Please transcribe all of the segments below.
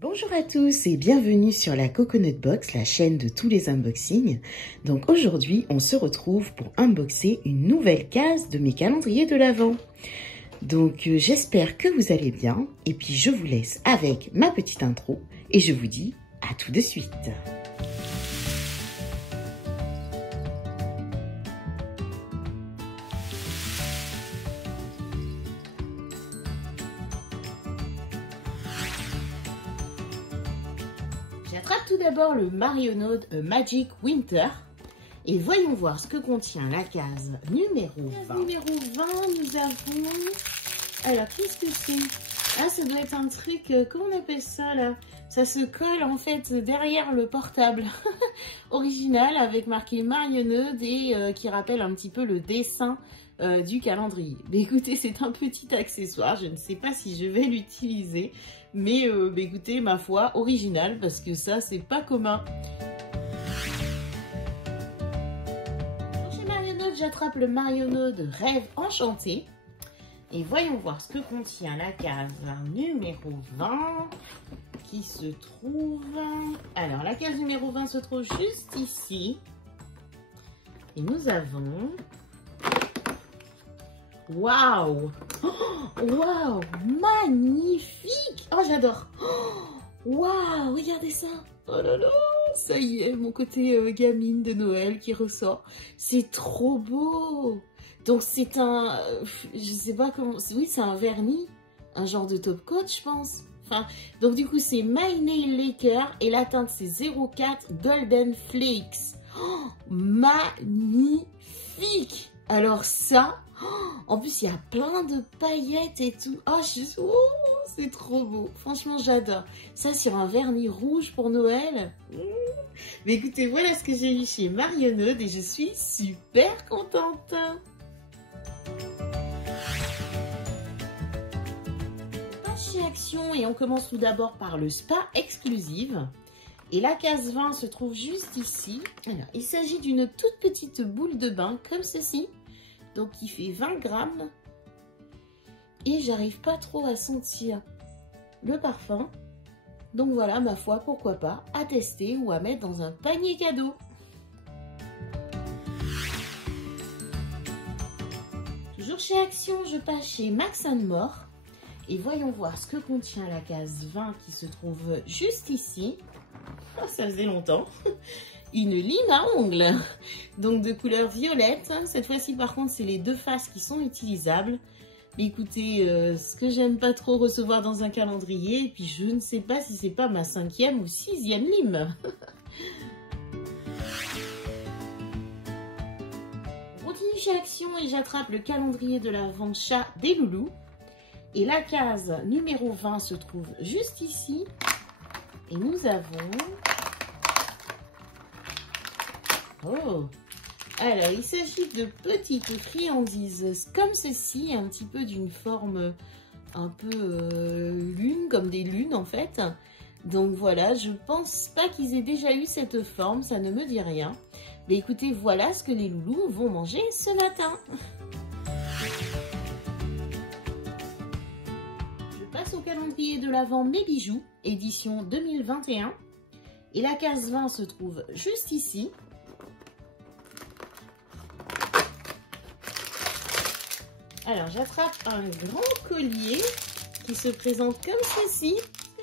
Bonjour à tous et bienvenue sur la Coconut Box, la chaîne de tous les unboxings. Donc aujourd'hui, on se retrouve pour unboxer une nouvelle case de mes calendriers de l'Avent. Donc j'espère que vous allez bien et puis je vous laisse avec ma petite intro et je vous dis à tout de suite. J'attrape tout d'abord le Marionneau Magic Winter et voyons voir ce que contient la case numéro 20. Numéro 20, nous avons... Alors, qu'est-ce que c'est? Ah, ça doit être un truc, comment on appelle ça là? Ça se colle en fait derrière le portable original avec marqué Marionneau et qui rappelle un petit peu le dessin du calendrier. Mais écoutez, c'est un petit accessoire, je ne sais pas si je vais l'utiliser, mais écoutez, ma foi, original parce que ça, c'est pas commun. Chez Marionneau, j'attrape le Marionneau de Rêve Enchanté. Et voyons voir ce que contient la case numéro 20 qui se trouve... Alors, la case numéro 20 se trouve juste ici. Et nous avons... Waouh! Waouh! Magnifique! Oh, j'adore! Waouh! Regardez ça! Oh là là! Ça y est, mon côté gamine de Noël qui ressort. C'est trop beau! Donc c'est un, je sais pas comment, oui c'est un vernis, un genre de top coat je pense. Enfin, donc du coup c'est My Nail Lacquer et la teinte c'est 04 Golden Flakes. Oh, magnifique! Alors ça, en plus il y a plein de paillettes et tout. Oh, c'est trop beau. Franchement j'adore. Ça sur un vernis rouge pour Noël. Mais écoutez, voilà ce que j'ai eu chez Marionneau et je suis super contente. Chez Action et on commence tout d'abord par le Spa Exclusive et la case 20 se trouve juste ici. Alors, il s'agit d'une toute petite boule de bain comme ceci, donc qui fait 20 grammes et j'arrive pas trop à sentir le parfum, donc voilà, ma foi, pourquoi pas à tester ou à mettre dans un panier cadeau. Toujours chez Action, je passe chez Max & More. Et voyons voir ce que contient la case 20 qui se trouve juste ici. Oh, ça faisait longtemps. Une lime à ongles. Donc de couleur violette. Cette fois-ci par contre c'est les deux faces qui sont utilisables. Mais écoutez, ce que j'aime pas trop recevoir dans un calendrier. Et puis je ne sais pas si c'est pas ma 5e ou 6e lime. On continue chez Action et j'attrape le calendrier de l'Avent chat des loulous. Et la case numéro 20 se trouve juste ici. Et nous avons... Oh! Alors, il s'agit de petites friandises comme ceci, un petit peu d'une forme un peu lune, comme des lunes en fait. Donc voilà, je pense pas qu'ils aient déjà eu cette forme, ça ne me dit rien. Mais écoutez, voilà ce que les loulous vont manger ce matin. Au calendrier de l'Avent Mes Bijoux, édition 2021. Et la case 20 se trouve juste ici. Alors, j'attrape un grand collier qui se présente comme ceci.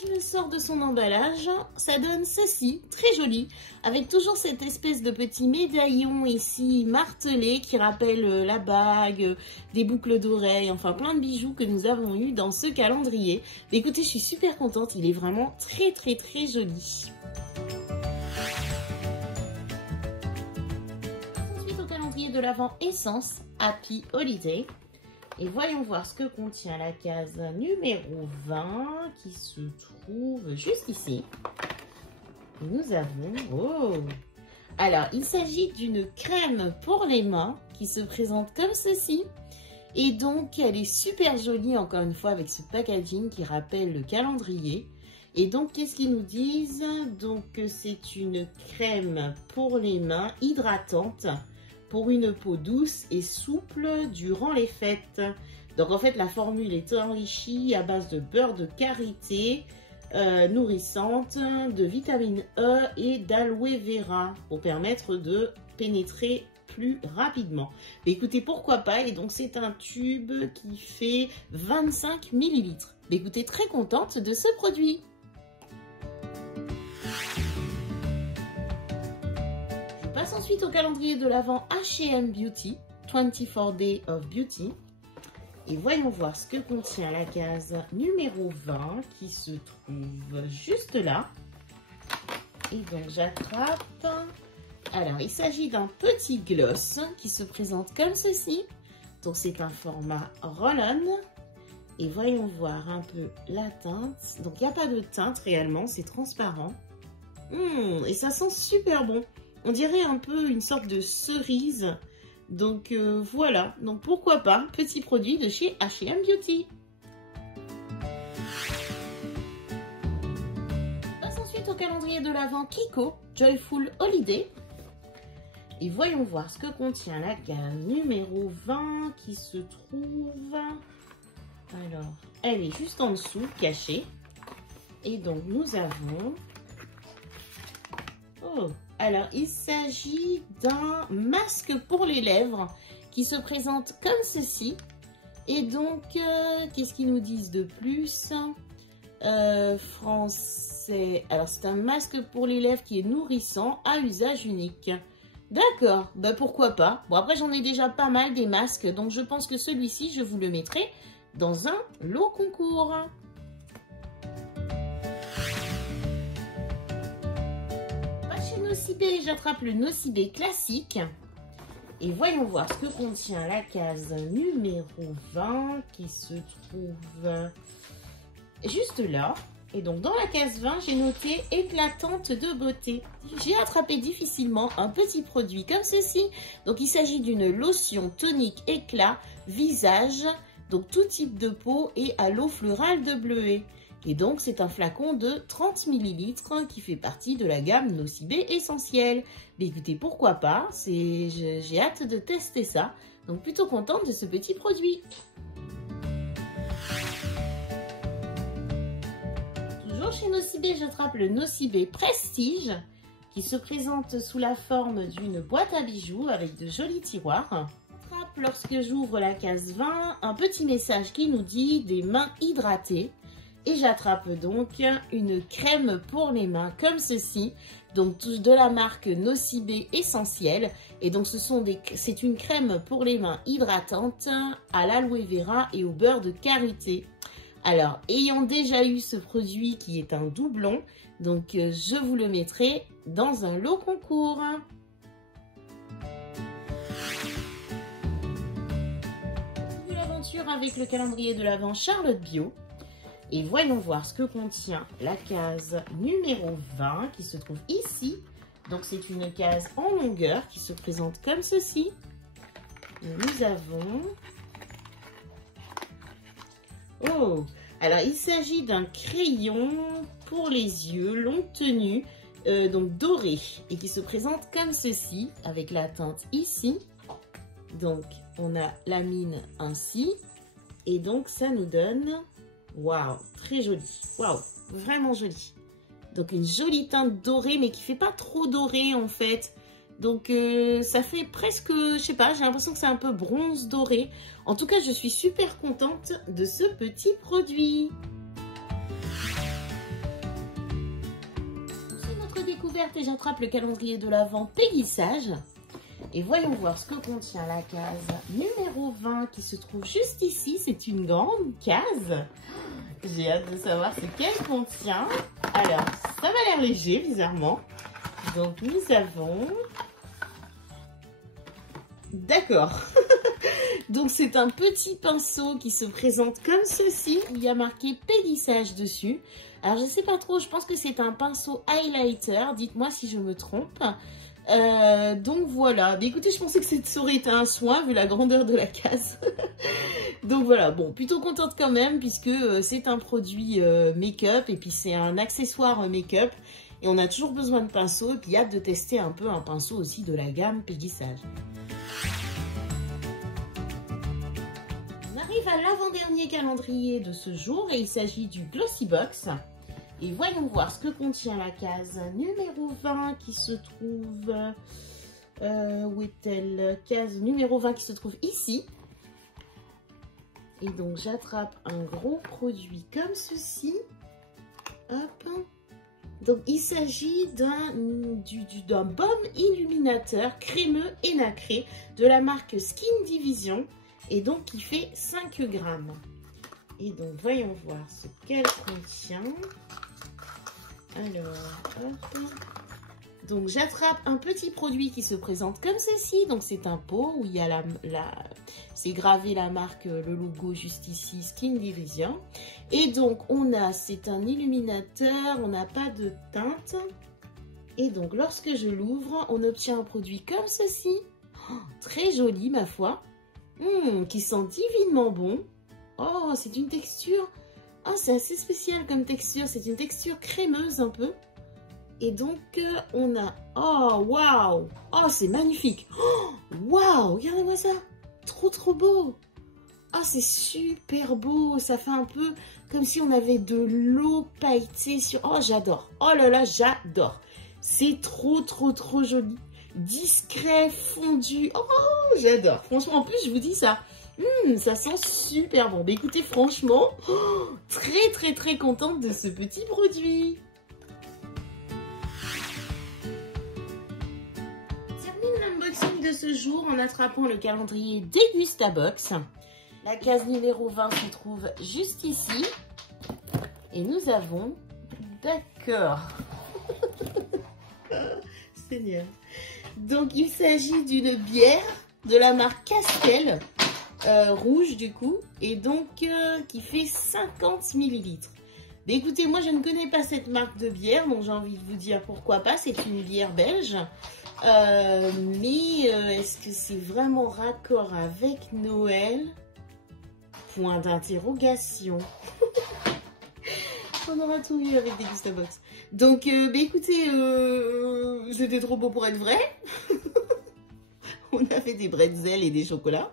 Je le sors de son emballage. Ça donne ceci, très joli, avec toujours cette espèce de petit médaillon ici martelé qui rappelle la bague, des boucles d'oreilles, enfin plein de bijoux que nous avons eu dans ce calendrier. Mais écoutez, je suis super contente, il est vraiment très très très joli. Ensuite au calendrier de l'Avent Essence Happy Holiday. Et voyons voir ce que contient la case numéro 20 qui se trouve juste ici. Nous avons... Oh! Alors, il s'agit d'une crème pour les mains qui se présente comme ceci. Et donc, elle est super jolie, encore une fois, avec ce packaging qui rappelle le calendrier. Et donc, qu'est-ce qu'ils nous disent? Donc, c'est une crème pour les mains hydratante, pour une peau douce et souple durant les fêtes. Donc en fait la formule est enrichie à base de beurre de karité, nourrissante de vitamine E et d'aloe vera pour permettre de pénétrer plus rapidement. Mais écoutez, pourquoi pas? Et donc c'est un tube qui fait 25 ml. Mais écoutez, très contente de ce produit. Je passe ensuite au calendrier de l'Avent H&M Beauty, 24 Days of Beauty. Et voyons voir ce que contient la case numéro 20 qui se trouve juste là. Et donc j'attrape. Alors il s'agit d'un petit gloss qui se présente comme ceci. Donc c'est un format roll-on. Et voyons voir un peu la teinte. Donc il n'y a pas de teinte réellement, c'est transparent. Et ça sent super bon. On dirait un peu une sorte de cerise. Donc voilà, donc pourquoi pas, petit produit de chez H&M Beauty. On passe ensuite au calendrier de l'Avent Kiko Joyful Holiday. Et voyons voir ce que contient la gamme numéro 20 qui se trouve... Alors, elle est juste en dessous, cachée. Et donc nous avons... Oh, alors il s'agit d'un masque pour les lèvres qui se présente comme ceci. Et donc, qu'est-ce qu'ils nous disent de plus? Français. Alors c'est un masque pour les lèvres qui est nourrissant à usage unique. D'accord, bah pourquoi pas. Bon après j'en ai déjà pas mal des masques, donc je pense que celui-ci je vous le mettrai dans un lot concours. Nocibé, j'attrape le Nocibé classique et voyons voir ce que contient la case numéro 20 qui se trouve juste là. Et donc dans la case 20, j'ai noté éclatante de beauté. J'ai attrapé difficilement un petit produit comme ceci. Donc il s'agit d'une lotion tonique éclat visage, donc tout type de peau et à l'eau florale de bleuet. Et donc, c'est un flacon de 30 ml qui fait partie de la gamme Nocibé Essentiel. Mais écoutez, pourquoi pas? J'ai hâte de tester ça. Donc, plutôt contente de ce petit produit. Toujours chez Nocibé, j'attrape le Nocibé Prestige qui se présente sous la forme d'une boîte à bijoux avec de jolis tiroirs. Lorsque j'ouvre la case 20, un petit message qui nous dit des mains hydratées. Et j'attrape donc une crème pour les mains comme ceci, donc de la marque Nocibé Essentiel. Et donc c'est une crème pour les mains hydratante à l'aloe vera et au beurre de karité. Alors, ayant déjà eu ce produit qui est un doublon, donc je vous le mettrai dans un lot concours. L'aventure avec le calendrier de l'Avent Charlotte Bio. Et voyons voir ce que contient la case numéro 20 qui se trouve ici. Donc c'est une case en longueur qui se présente comme ceci. Et nous avons... Oh! Alors il s'agit d'un crayon pour les yeux, longue tenue, donc doré. Et qui se présente comme ceci, avec la teinte ici. Donc on a la mine ainsi. Et donc ça nous donne... Waouh, très joli. Waouh, vraiment joli. Donc une jolie teinte dorée, mais qui fait pas trop doré en fait. Donc ça fait presque, je sais pas, j'ai l'impression que c'est un peu bronze doré. En tout cas, je suis super contente de ce petit produit. C'est notre découverte et j'attrape le calendrier de l'Avent Pégissage. Et voyons voir ce que contient la case numéro 20 qui se trouve juste ici. C'est une grande case. J'ai hâte de savoir ce qu'elle contient. Alors, ça m'a l'air léger, bizarrement. Donc, nous avons... D'accord. Donc, c'est un petit pinceau qui se présente comme ceci. Il y a marqué Pégissage dessus. Alors, je ne sais pas trop. Je pense que c'est un pinceau highlighter. Dites-moi si je me trompe. Donc voilà, mais écoutez, je pensais que ça aurait été un soin vu la grandeur de la case. Donc voilà, bon, plutôt contente quand même puisque c'est un produit make-up et puis c'est un accessoire make-up et on a toujours besoin de pinceau et puis hâte de tester un peu un pinceau aussi de la gamme Pégissage. On arrive à l'avant-dernier calendrier de ce jour et il s'agit du Glossy Box. Et voyons voir ce que contient la case numéro 20 qui se trouve... où est-elle? Case numéro 20 qui se trouve ici. Et donc j'attrape un gros produit comme ceci. Hop. Donc il s'agit d'un baume illuminateur crémeux et nacré de la marque Skin Division. Et donc qui fait 5 grammes. Et donc voyons voir ce qu'elle contient. Alors, hop. Donc j'attrape un petit produit qui se présente comme ceci. Donc c'est un pot où il y a c'est gravé la marque, le logo juste ici, Skin Division. Et donc c'est un illuminateur, on n'a pas de teinte. Et donc lorsque je l'ouvre, on obtient un produit comme ceci. Oh, très joli ma foi. Qui sent divinement bon. Oh, c'est une texture. Oh, c'est assez spécial comme texture. C'est une texture crémeuse un peu. Et donc, on a... Oh, waouh! Oh, c'est magnifique! Oh, waouh! Regardez-moi ça! Trop, trop beau! Oh, c'est super beau! Ça fait un peu comme si on avait de l'eau pailletée sur... Oh, j'adore! Oh là là, j'adore! C'est trop, trop, trop joli! Discret, fondu... Oh, j'adore! Franchement, en plus, je vous dis ça... ça sent super bon! Mais écoutez, franchement, très, très, très contente de ce petit produit! De ce jour en attrapant le calendrier Dégustabox. La case numéro 20 se trouve juste ici et nous avons d'accord Seigneur. Donc il s'agit d'une bière de la marque Castel rouge du coup et donc qui fait 50 ml. Mais écoutez, moi je ne connais pas cette marque de bière, donc j'ai envie de vous dire pourquoi pas, c'est une bière belge. Mais est-ce que c'est vraiment raccord avec Noël? Point d'interrogation. On aura tout vu avec Dégustabox. Donc, bah écoutez, c'était trop beau pour être vrai. On avait des bretzels et des chocolats.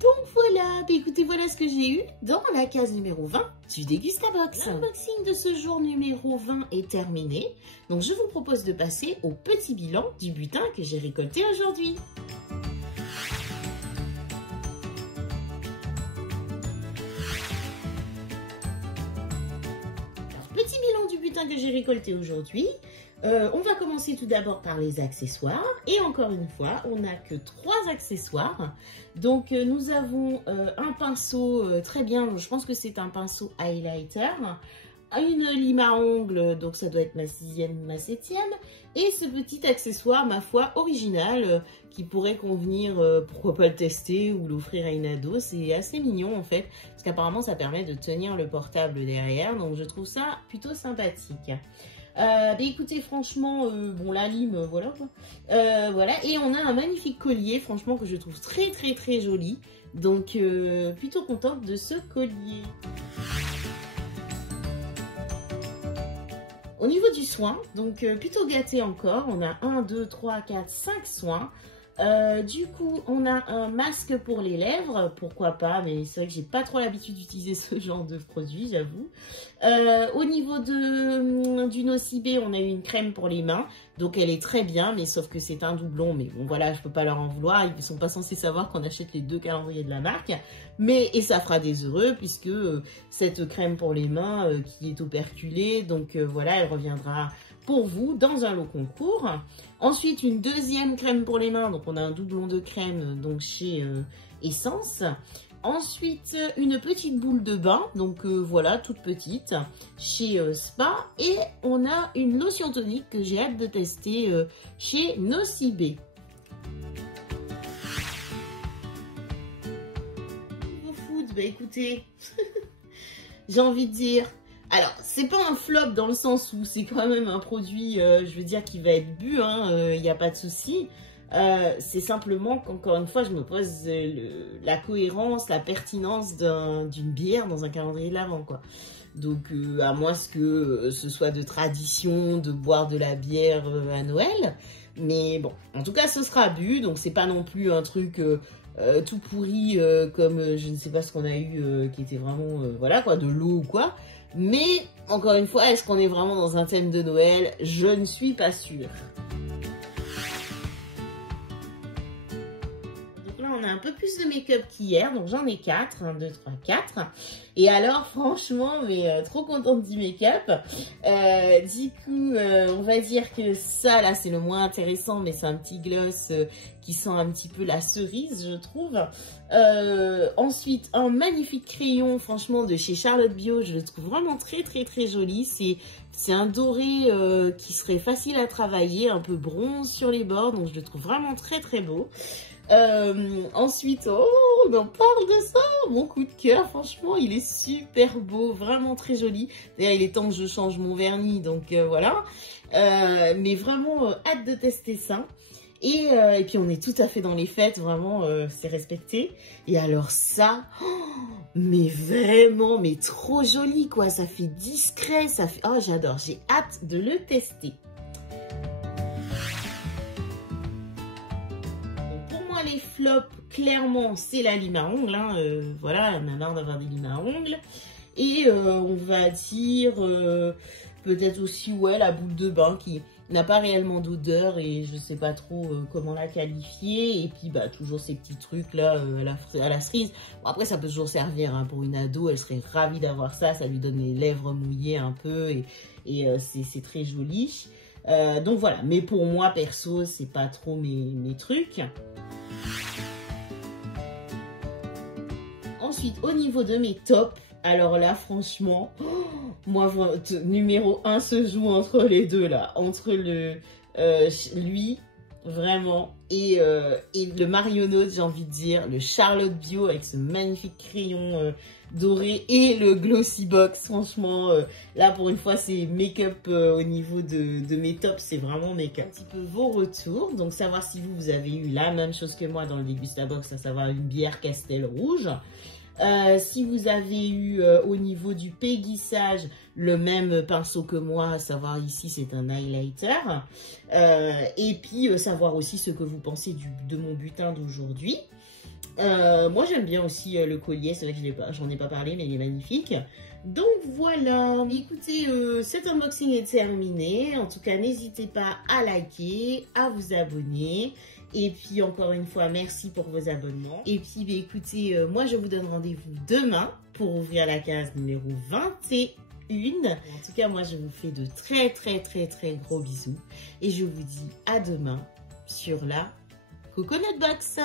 Donc voilà, bah écoutez, voilà ce que j'ai eu dans la case numéro 20 du Dégustabox. L'unboxing de ce jour numéro 20 est terminé. Donc je vous propose de passer au petit bilan du butin que j'ai récolté aujourd'hui. Petit bilan du butin que j'ai récolté aujourd'hui. On va commencer tout d'abord par les accessoires. Et encore une fois, on n'a que 3 accessoires. Donc, nous avons un pinceau très bien. Je pense que c'est un pinceau highlighter. Une lime à ongles, donc ça doit être ma 6e, ma 7e. Et ce petit accessoire, ma foi, original, qui pourrait convenir, pourquoi pas le tester ou l'offrir à une ado. C'est assez mignon en fait, parce qu'apparemment ça permet de tenir le portable derrière. Donc, je trouve ça plutôt sympathique. Bah écoutez, franchement, bon, la lime, voilà quoi. Voilà, et on a un magnifique collier, franchement, que je trouve très très très joli. Donc, plutôt contente de ce collier. Au niveau du soin, donc plutôt gâté encore. On a 1, 2, 3, 4, 5 soins. Du coup, on a un masque pour les lèvres, pourquoi pas, mais c'est vrai que j'ai pas trop l'habitude d'utiliser ce genre de produit, j'avoue. Au niveau du Nocibé, on a eu une crème pour les mains, donc elle est très bien, mais sauf que c'est un doublon, mais bon voilà, je peux pas leur en vouloir, ils sont pas censés savoir qu'on achète les 2 calendriers de la marque, et ça fera des heureux, puisque cette crème pour les mains qui est operculée, donc voilà, elle reviendra pour vous dans un lot concours. Ensuite, une deuxième crème pour les mains. Donc, on a un doublon de crème donc chez Essence. Ensuite, une petite boule de bain. Donc, voilà, toute petite chez Spa. Et on a une lotion tonique que j'ai hâte de tester chez Nocibé. Niveau food, bah écoutez, j'ai envie de dire... Alors, c'est pas un flop dans le sens où c'est quand même un produit, je veux dire, qui va être bu, il n'y a pas de souci. C'est simplement qu'encore une fois, je me pose la cohérence, la pertinence d'une bière dans un calendrier de l'Avent, quoi. Donc, à moins que ce soit de tradition de boire de la bière à Noël. Mais bon, en tout cas, ce sera bu, donc c'est pas non plus un truc... tout pourri comme je ne sais pas ce qu'on a eu qui était vraiment voilà quoi, de l'eau ou quoi. Mais, encore une fois, est-ce qu'on est vraiment dans un thème de Noël? Je ne suis pas sûre. On a un peu plus de make-up qu'hier, donc j'en ai 4, 1, 2, 3, 4. Et alors franchement, mais trop contente du make-up. Du coup, on va dire que ça là c'est le moins intéressant, mais c'est un petit gloss qui sent un petit peu la cerise, je trouve. Ensuite, un magnifique crayon, franchement, de chez Charlotte Bio, je le trouve vraiment très très très joli. C'est un doré qui serait facile à travailler, un peu bronze sur les bords, donc je le trouve vraiment très très beau. Ensuite, oh, on en parle de ça, mon coup de cœur, franchement, il est super beau, vraiment très joli. D'ailleurs, il est temps que je change mon vernis, donc voilà. Mais vraiment, hâte de tester ça. Et puis, on est tout à fait dans les fêtes, vraiment, c'est respecté. Et alors ça, oh, mais vraiment, mais trop joli, quoi. Ça fait discret, ça fait... Oh, j'adore, j'ai hâte de le tester. Les flops, clairement, c'est la lime à ongles. Hein. Voilà, on a marre d'avoir des limes à ongles. Et on va dire peut-être aussi, ouais, la boule de bain qui n'a pas réellement d'odeur et je sais pas trop comment la qualifier. Et puis, bah, toujours ces petits trucs là à la cerise. Bon, après, ça peut toujours servir hein, pour une ado. Elle serait ravie d'avoir ça. Ça lui donne les lèvres mouillées un peu et c'est très joli. Donc voilà, mais pour moi, perso, c'est pas trop mes trucs. Ensuite, au niveau de mes tops, alors là, franchement, oh, moi, numéro 1 se joue entre les deux, là. Entre lui, vraiment, et le Marionnaute, j'ai envie de dire, le Charlotte Bio avec ce magnifique crayon doré et le Glossy Box, franchement, là, pour une fois, c'est make-up au niveau de mes tops, c'est vraiment make-up. Un petit peu vos retours, donc savoir si vous avez eu la même chose que moi dans le Dégustabox, à savoir une bière Castel rouge. Si vous avez eu au niveau du péguissage le même pinceau que moi, à savoir ici c'est un highlighter, et puis savoir aussi ce que vous pensez de mon butin d'aujourd'hui. Moi j'aime bien aussi le collier, c'est vrai que j'en ai pas parlé mais il est magnifique. Donc voilà, écoutez, cet unboxing est terminé. En tout cas, n'hésitez pas à liker, à vous abonner. Et puis, encore une fois, merci pour vos abonnements. Et puis, bah, écoutez, moi, je vous donne rendez-vous demain pour ouvrir la case numéro 21. En tout cas, moi, je vous fais de très, très, très, très gros bisous. Et je vous dis à demain sur la Coconut Box.